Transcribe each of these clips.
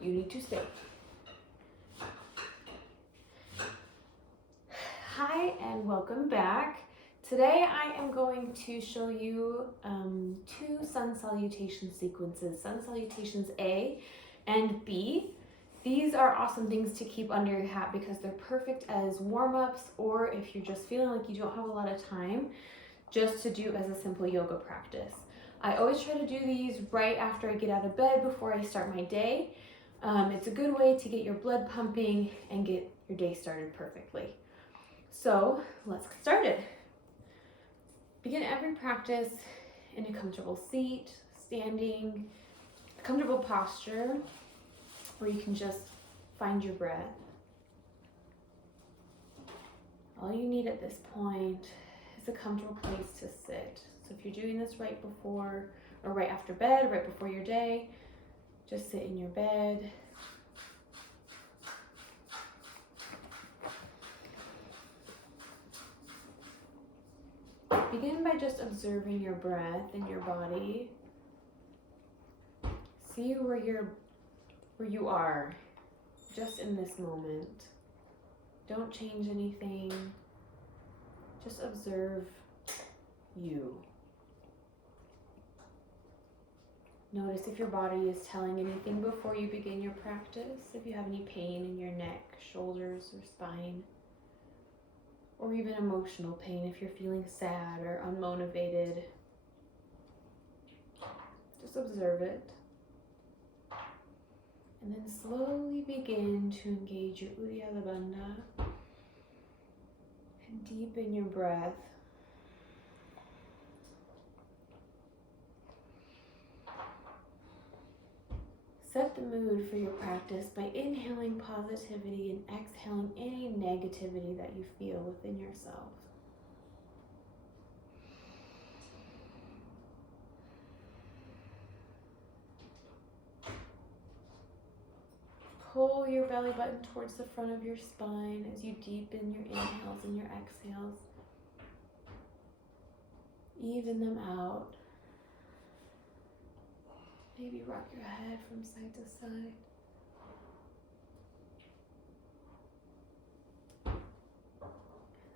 You need to stay. Hi and welcome back. Today I am going to show you two sun salutation sequences, sun salutations A and B. These are awesome things to keep under your hat because they're perfect as warm-ups, or if you're just feeling like you don't have a lot of time, just to do as a simple yoga practice. I always try to do these right after I get out of bed before I start my day. It's a good way to get your blood pumping and get your day started perfectly. So let's get started. Begin every practice in a comfortable seat, standing, a comfortable posture where you can just find your breath. All you need at this point is a comfortable place to sit. So if you're doing this right before or right after bed, right before your day, just sit in your bed. Begin by just observing your breath and your body. See where you are just in this moment. Don't change anything. Just observe you. Notice if your body is telling anything before you begin your practice. If you have any pain in your neck, shoulders, or spine. Or even emotional pain if you're feeling sad or unmotivated. Just observe it. And then slowly begin to engage your Uddiyana Bandha and deepen your breath. Set the mood for your practice by inhaling positivity and exhaling any negativity that you feel within yourself. Pull your belly button towards the front of your spine as you deepen your inhales and your exhales. Even them out. Maybe rock your head from side to side.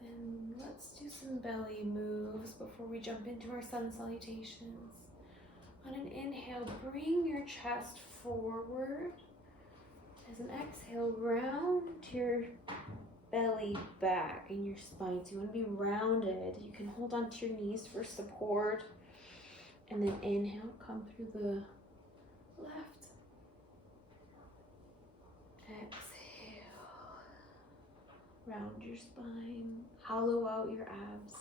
And let's do some belly moves before we jump into our sun salutations. On an inhale, bring your chest forward. As an exhale, round your belly back in your spine. So you want to be rounded. You can hold onto your knees for support. And then inhale, come through the left. Exhale. Round your spine. Hollow out your abs.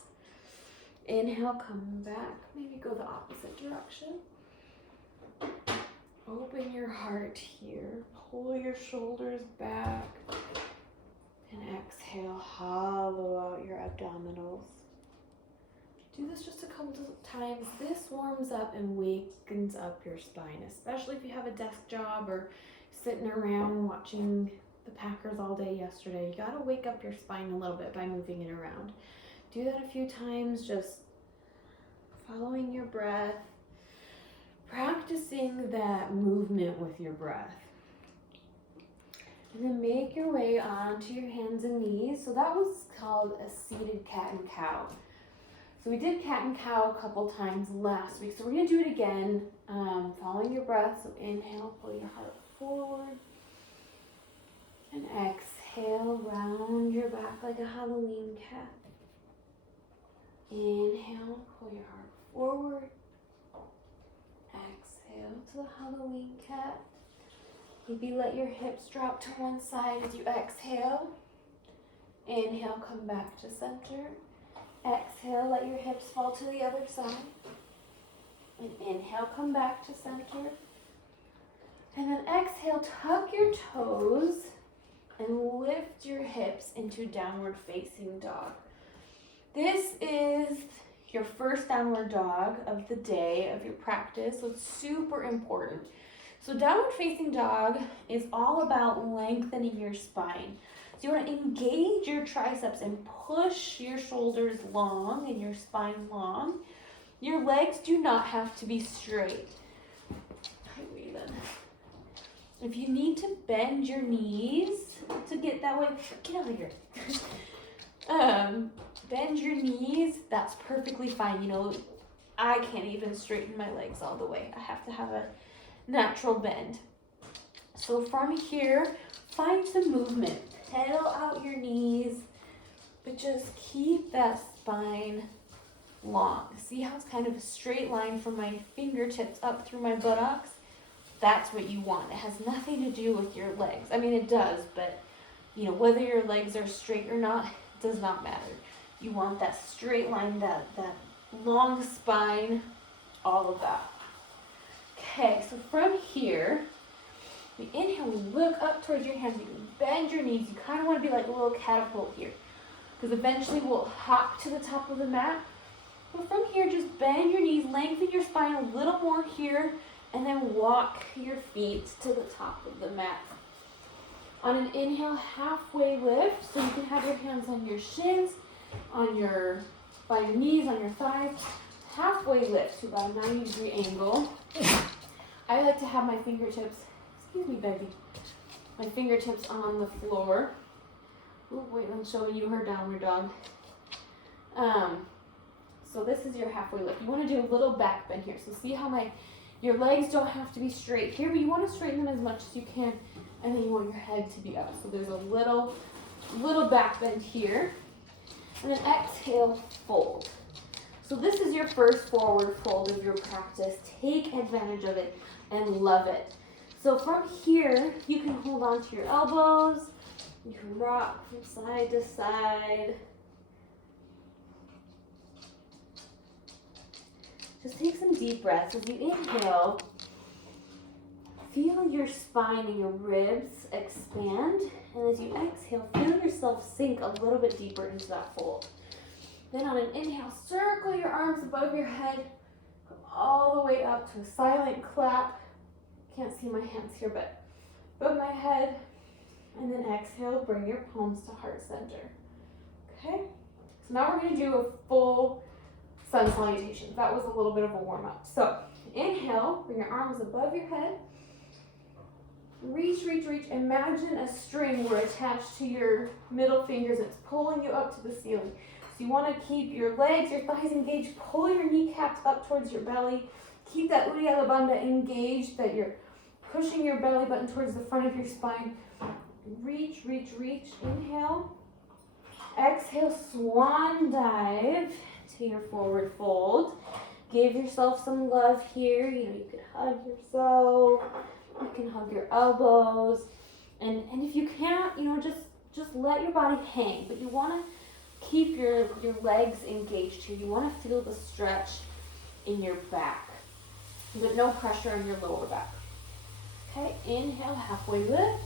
Inhale, come back. Maybe go the opposite direction. Open your heart here. Pull your shoulders back. And exhale, hollow out your abdominals. Do this just a couple of times. This warms up and wakens up your spine, especially if you have a desk job or sitting around watching the Packers all day yesterday. You gotta wake up your spine a little bit by moving it around. Do that a few times, just following your breath, practicing that movement with your breath. And then make your way onto your hands and knees. So that was called a seated cat and cow. So we did cat and cow a couple times last week. So we're gonna do it again, following your breath. So inhale, pull your heart forward. And exhale, round your back like a Halloween cat. Inhale, pull your heart forward. Exhale to the Halloween cat. Maybe let your hips drop to one side as you exhale. Inhale, come back to center. Exhale, let your hips fall to the other side. And inhale, come back to center. And then exhale, tuck your toes and lift your hips into downward facing dog. This is your first downward dog of the day of your practice, so it's super important. So downward facing dog is all about lengthening your spine. So you want to engage your triceps and push your shoulders long and your spine long. Your legs do not have to be straight. If you need to bend your knees to get that way, get out of here. Bend your knees, that's perfectly fine. You know, I can't even straighten my legs all the way. I have to have a natural bend. So from here, find some movement. Pedal out your knees, but just keep that spine long. See how it's kind of a straight line from my fingertips up through my buttocks? That's what you want. It has nothing to do with your legs. I mean, it does, but you know, whether your legs are straight or not, does not matter. You want that straight line, that long spine, all of that. Okay, so from here, we inhale, we look up towards your hands. You can bend your knees. You kind of want to be like a little catapult here, because eventually we'll hop to the top of the mat. But from here, just bend your knees, lengthen your spine a little more here, and then walk your feet to the top of the mat. On an inhale, halfway lift, so you can have your hands on your shins, by your knees, on your thighs. Halfway lift to about a 90-degree angle. I like to have my fingertips, excuse me, baby, my fingertips on the floor. Oh, wait, I'm showing you her downward dog. So this is your halfway lift. You want to do a little back bend here. So see how your legs don't have to be straight here, but you want to straighten them as much as you can, and then you want your head to be up. So there's a little back bend here. And then exhale, fold. So this is your first forward fold of your practice. Take advantage of it and love it. So from here, you can hold on to your elbows. You can rock from side to side. Just take some deep breaths. As you inhale, feel your spine and your ribs expand. And as you exhale, feel yourself sink a little bit deeper into that fold. Then on an inhale, circle your arms above your head. Come all the way up to a silent clap. Can't see my hands here, but above my head. And then exhale, bring your palms to heart center. Okay? So now we're going to do a full sun salutation. That was a little bit of a warm up. So inhale, bring your arms above your head. Reach, reach, reach. Imagine a string were attached to your middle fingers. It's pulling you up to the ceiling. So you want to keep your legs, your thighs engaged. Pull your kneecaps up towards your belly. Keep that Uddiyana Bandha engaged, that you're pushing your belly button towards the front of your spine. Reach, reach, reach. Inhale. Exhale, swan dive to your forward fold. Give yourself some love here. You know, you could hug yourself. You can hug your elbows. And if you can't, you know, just let your body hang. But you want to keep your legs engaged here. You want to feel the stretch in your back, but no pressure on your lower back. Okay, inhale, halfway lift.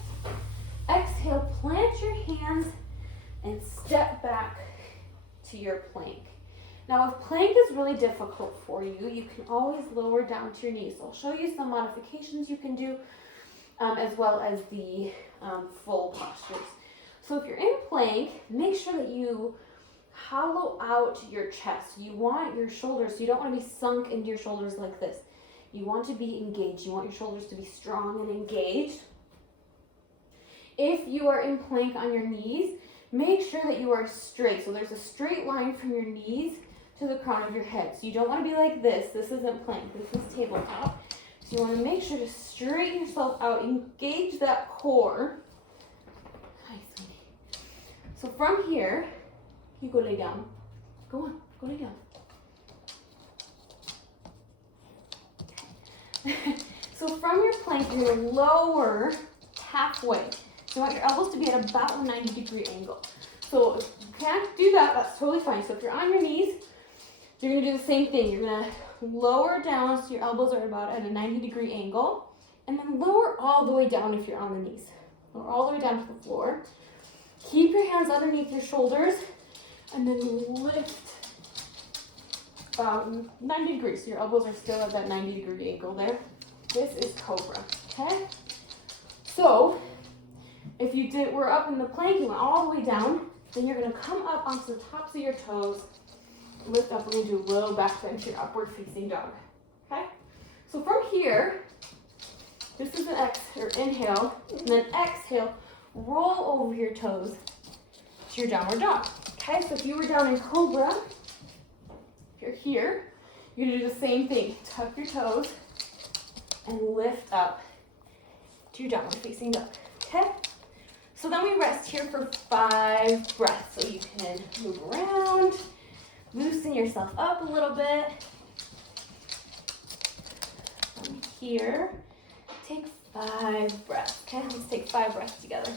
Exhale, plant your hands and step back to your plank. Now, if plank is really difficult for you, you can always lower down to your knees. So I'll show you some modifications you can do, as well as the full postures. So if you're in plank, make sure that you hollow out your chest. You want your shoulders, so you don't want to be sunk into your shoulders like this. You want to be engaged. You want your shoulders to be strong and engaged. If you are in plank on your knees, make sure that you are straight. So there's a straight line from your knees to the crown of your head. So you don't want to be like this. This isn't plank. This is tabletop. So you want to make sure to straighten yourself out. Engage that core. Hi, sweetie. So from here, you go lay down. Go on. Go lay down. So from your plank, you're going to lower halfway. So you want your elbows to be at about a 90-degree angle. So if you can't do that, that's totally fine. So if you're on your knees, you're going to do the same thing. You're going to lower down so your elbows are about at a 90-degree angle. And then lower all the way down if you're on the knees. Lower all the way down to the floor. Keep your hands underneath your shoulders. And then lift about 90 degrees. So your elbows are still at that 90-degree angle there. This is Cobra, okay? So, if we're up in the plank, you went all the way down, then you're gonna come up onto the tops of your toes, lift up, we're gonna do a little back bend to your upward facing dog, okay? So from here, This is an inhale, and then exhale, roll over your toes to your downward dog. Okay, so if you were down in cobra, if you're here, you're gonna do the same thing. Tuck your toes and lift up to your downward facing dog. Okay? So then we rest here for 5 breaths. So you can move around, loosen yourself up a little bit. From here, take 5 breaths. Okay, let's take 5 breaths together.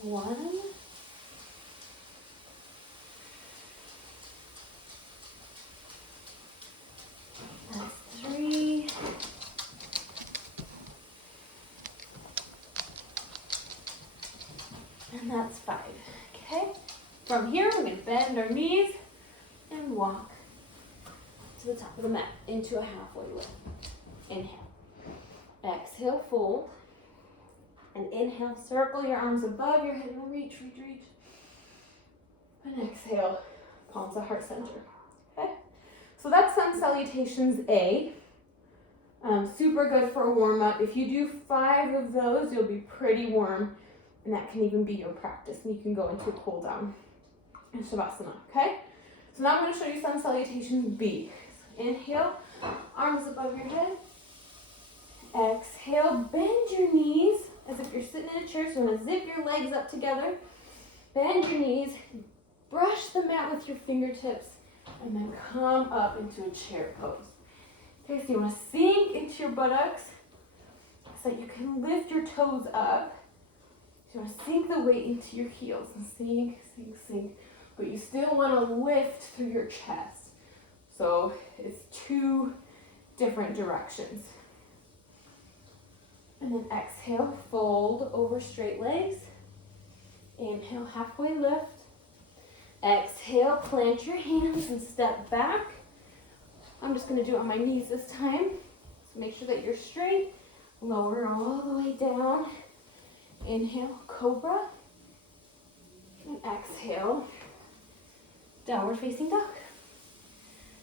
1. That's 3. And that's 5. Okay? From here, we're going to bend our knees and walk to the top of the mat into a halfway lift. Inhale. Exhale, fold. And inhale, circle your arms above your head. Reach, reach, reach. And exhale, palms to heart center. Okay? So that's sun salutations A. Super good for a warm-up. If you do 5 of those, you'll be pretty warm. And that can even be your practice. And you can go into a cool down in Shavasana. Okay? So now I'm going to show you sun salutations B. So inhale, arms above your head. Exhale, bend your knees as if you're sitting in a chair. So you're going to zip your legs up together. Bend your knees. Brush the mat with your fingertips. And then come up into a chair pose. Okay, so you want to sink into your buttocks so that you can lift your toes up. So you want to sink the weight into your heels and sink, sink, sink. But you still want to lift through your chest. So it's 2 different directions. And then exhale, fold over straight legs. Inhale, halfway lift. Exhale, plant your hands and step back. I'm just going to do it on my knees this time. So make sure that you're straight. Lower all the way down. Inhale, cobra. And exhale, downward facing dog.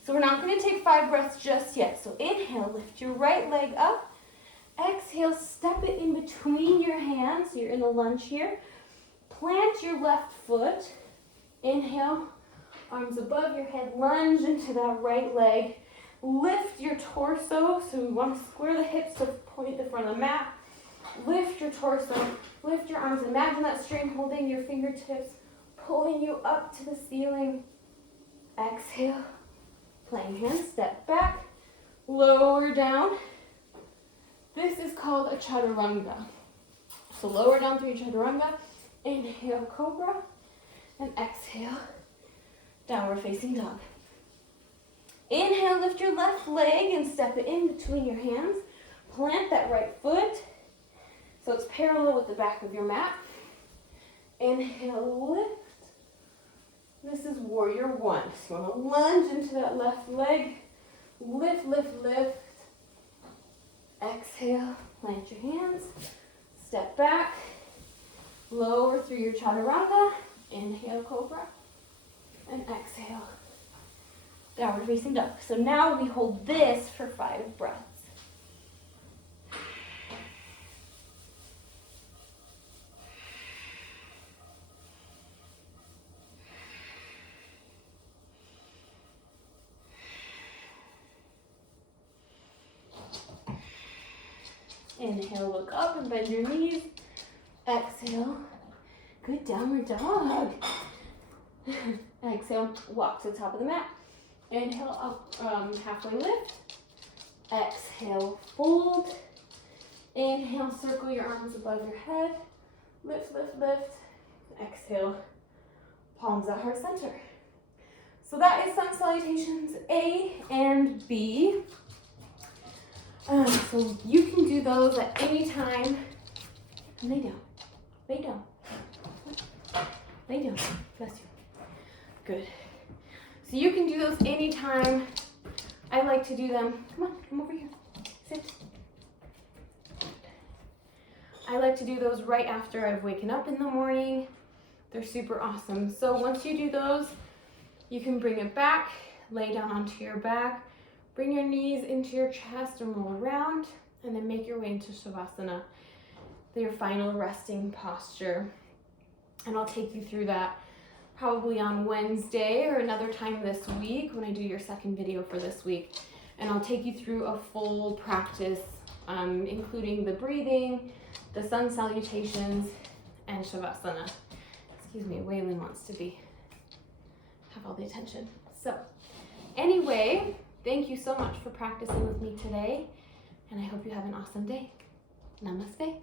So we're not going to take 5 breaths just yet. So inhale, lift your right leg up. Exhale, step it in between your hands. So you're in a lunge here. Plant your left foot. Inhale, arms above your head, lunge into that right leg. Lift your torso, so we want to square the hips to point the front of the mat. Lift your torso, lift your arms. Imagine that string holding your fingertips, pulling you up to the ceiling. Exhale, playing hands, step back, lower down. This is called a chaturanga. So lower down through your chaturanga. Inhale, cobra. And exhale, downward facing dog. Inhale, lift your left leg and step it in between your hands. Plant that right foot so it's parallel with the back of your mat. Inhale, lift. This is warrior 1. So you want to lunge into that left leg. Lift, lift, lift. Exhale, plant your hands. Step back. Lower through your chaturanga. Inhale, cobra, and exhale, downward facing dog. So now we hold this for 5 breaths. Inhale, look up and bend your knees. Exhale. Good downward dog. Exhale, walk to the top of the mat. Inhale, up, halfway lift. Exhale, fold. Inhale, circle your arms above your head. Lift, lift, lift. Exhale, palms at heart center. So that is sun salutations A and B. So you can do those at any time. And lay down. Lay down. Lay down. Bless you. Good. So you can do those anytime. I like to do them. Come on, come over here. Sit. I like to do those right after I've waken up in the morning. They're super awesome. So once you do those, you can bring it back, lay down onto your back, Bring your knees into your chest and roll around, and then make your way into Shavasana, your final resting posture. And I'll take you through that probably on Wednesday or another time this week when I do your second video for this week. And I'll take you through a full practice, including the breathing, the sun salutations, and Shavasana. Excuse me, Waylon wants to have all the attention. So anyway, thank you so much for practicing with me today, and I hope you have an awesome day. Namaste.